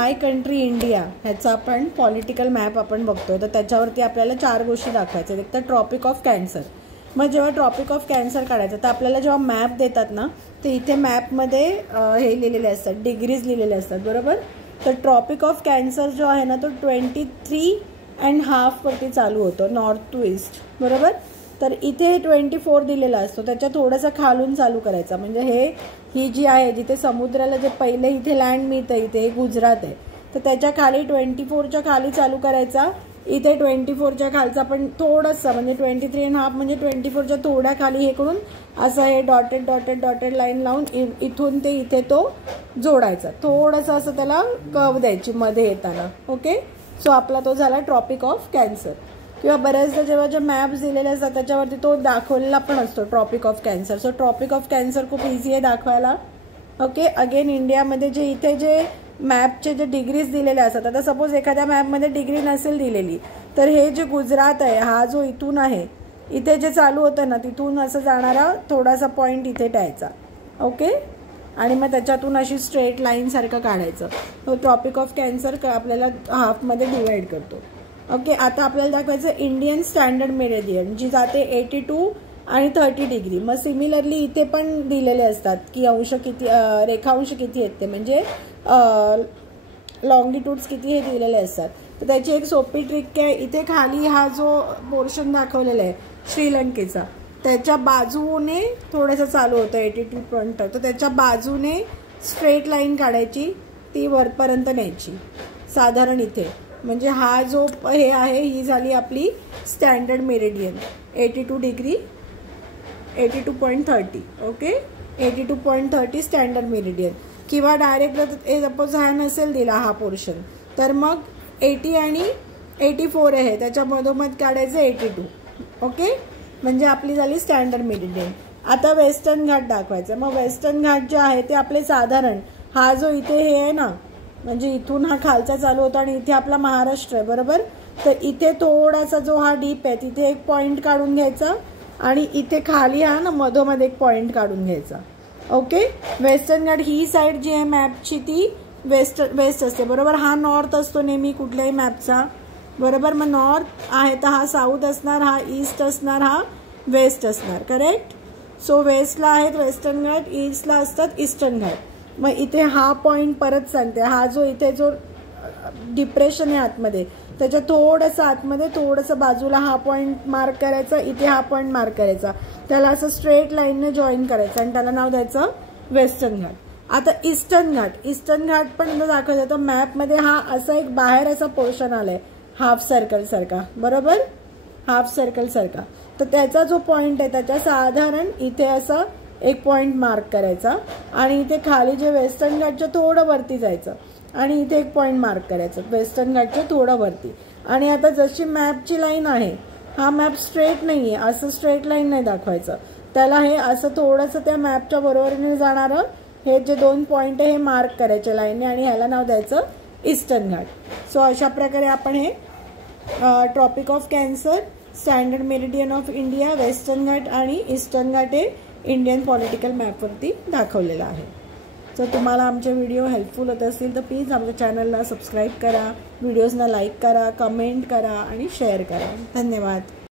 माय country India ह्याचा आपण political map आपण बघतोय. तर त्याच्यावरती आपल्याला 4 गोष्टी दाखवायच्या. एक तर ट्रॉपिक ऑफ कॅन्सर. मग जेव्हा ट्रॉपिक ऑफ कॅन्सर काढायचं तर आपल्याला जेव्हा मॅप देतात ना, तर इथे मॅपमध्ये हे लिहिलेले असतात, डिग्रीज लिहिलेले असतात, बरोबर. तर ट्रॉपिक ऑफ कॅन्सर जो आहे ना तो 23.5 वरती चालू होतो, नॉर्थ टू ईस्ट, बरोबर. तर इथे 24 दिलेला असतो, त्याच्या थोडंसं खालून चालू करायचा. म्हणजे ही जी आहे जिथे समुद्राला जे पहिले इथे लँड मिळतं, इथे हे गुजरात आहे, तर त्याच्या खाली 24च्या खाली चालू करायचा. इथे 24च्या खालचा पण थोडंसं म्हणजे 23.5 म्हणजे 24च्या थोड्या खाली हे करून असं हे डॉटेड लाईन लावून इथून ते इथे तो जोडायचा. थोडंसं असं त्याला कर्व द्यायची मध्ये येताना. ओके, सो आपला तो झाला ट्रॉपिक ऑफ कॅन्सर. किंवा बऱ्याचदा जेव्हा जे मॅप्स दिलेले असतात त्याच्यावरती तो दाखवलेला पण असतो tropic of cancer. So tropic of cancer खूप इझी आहे दाखवायला. ओके, अगेन इंडियामध्ये जे इथे जे मॅपचे जे डिग्रीज दिलेले असतात, आता सपोज एखाद्या मॅपमध्ये डिग्री नसेल दिलेली, तर हे जे गुजरात आहे हा जो इथून आहे, इथे जे चालू होतं ना तिथून असं जाणारा थोडासा पॉईंट इथे टाकायचा. ओके, आणि मग त्याच्यातून अशी स्ट्रेट लाईन सारखं काढायचं. तो ट्रॉपिक ऑफ कॅन्सर आपल्याला हाफमध्ये डिवाइड करतो. ओके, आता आपल्याला दाखवायचं इंडियन स्टँडर्ड मेरिडियन, जी जाते 82 आणि 30 डिग्री. मग सिमिलरली इथे पण दिलेले असतात की अंश किती, रेखांश किती आहेत ते, म्हणजे लॉंगिट्यूड्स किती हे दिलेले असतात. तर त्याची एक सोपी ट्रिक आहे. इथे खाली हा जो पोर्शन दाखवलेला आहे श्रीलंकेचा, त्याच्या बाजूने थोडंसं चालू होतं 82 पॉईंट, तर त्याच्या बाजूने स्ट्रेट लाईन काढायची, ती वरपर्यंत न्यायची साधारण इथे. म्हणजे हा जो हे आहे ही झाली आपली standard meridian 82 degree 82.30. Okay, 82.30 standard meridian. किंवा डायरेक्ट सपोज हा नसेल दिला हा पोर्शन, तर मग 80 आणि 84 आहे त्याच्या मधोमध काढायचं 82. ओके, म्हणजे आपली झाली स्टँडर्ड मेरिडियन. आता वेस्टर्न घाट दाखवायचं. मग वेस्टर्न घाट जे आहे ते आपले साधारण हा जो इथे हे आहे ना, म्हणजे इथून हा खालचा चालू होता आणि इथे आपला महाराष्ट्र आहे, बरोबर. तर इथे थोडासा जो हा डीप आहे तिथे एक पॉईंट काढून घ्यायचा आणि इथे खाली हा ना मधोमध्ये एक पॉईंट काढून घ्यायचा. ओके, वेस्टर्न घाट ही साईड जी आहे मॅपची ती वेस्ट असते, बरोबर. हा नॉर्थ असतो नेहमी कुठल्याही मॅपचा, बरोबर. मग नॉर्थ आहे तर हा साऊथ असणार, हा ईस्ट असणार, हा वेस्ट असणार, करेक्ट. सो वेस्टला आहेत वेस्टर्न घाट, ईस्टला असतात ईस्टर्न घाट. मग इथे हा पॉईंट परत सांगते, हा जो इथे जो डिप्रेशन आहे आतमध्ये, त्याच्या थोडंसं आतमध्ये थोडंसं बाजूला हा पॉईंट मार्क करायचा, इथे हा पॉईंट मार्क करायचा, त्याला असं स्ट्रेट लाईनने जॉईन करायचं आणि त्याला नाव द्यायचं वेस्टर्न घाट. आता ईस्टर्न घाट पण दाखवायचं. तर मॅपमध्ये हा असा एक बाहेर असा पोर्शन आलाय हाफ सर्कल सारखा, बरोबर, हाफ सर्कल सारखा. तर त्याचा जो पॉईंट आहे त्याच्या साधारण इथे असा एक पॉईंट मार्क करायचा आणि इथे खाली जे वेस्टर्न घाटच्या थोडं वरती जायचं आणि इथे एक पॉईंट मार्क करायचं वेस्टर्न घाटच्या थोडं वरती. आणि आता जशी मॅपची लाईन आहे, हा मॅप स्ट्रेट नाही आहे, असं स्ट्रेट लाईन नाही दाखवायचं त्याला, हे असं थोडंसं त्या मॅपच्या बरोबरीने जाणारं हे जे 2 पॉईंट आहे हे मार्क करायचे लाईनने आणि ह्याला नाव द्यायचं ईस्टर्न घाट. सो अशा प्रकारे आपण हे tropic of cancer, standard meridian of India, western Ghat आणि ईस्टर्न घाट हे इंडियन पॉलिटिकल मॅपवरती दाखवलेला आहे. जर तुम्हाला आमचे व्हिडिओ हेल्पफुल होत असतील तर प्लीज आमच्या चॅनलला सबस्क्राईब करा, व्हिडिओजना लाईक करा, कमेंट करा आणि शेअर करा. धन्यवाद.